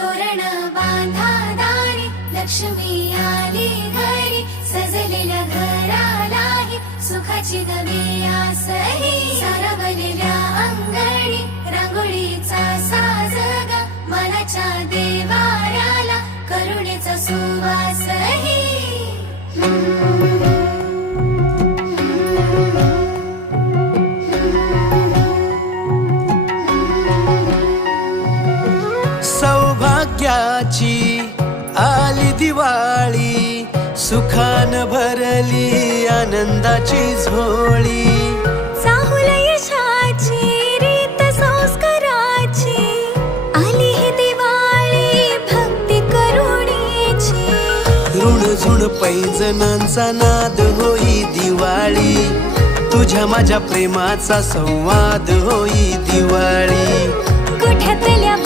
तोरण बांधा दारी, लक्ष्मी आली घरी, सजलेल्या घरालाही सुखाची नवी आसही. सारवलेल्या अंगणी रांगोळीचा साजगा, मनाच्या देवाऱ्याला करुणेचा सुवासही. सौभाग्याची आली दिवाळी, सुखान भरली आनंदाची झोळी. चाहुल यशाची रीत संस्काराची, आली ही दिवाळी भक्ती करुणेची. ऋण झुण पैंजणांचा नाद होई दिवाळी, तुझ्या माझ्या प्रेमाचा संवाद होई दिवाळी. कुठ्यातल्या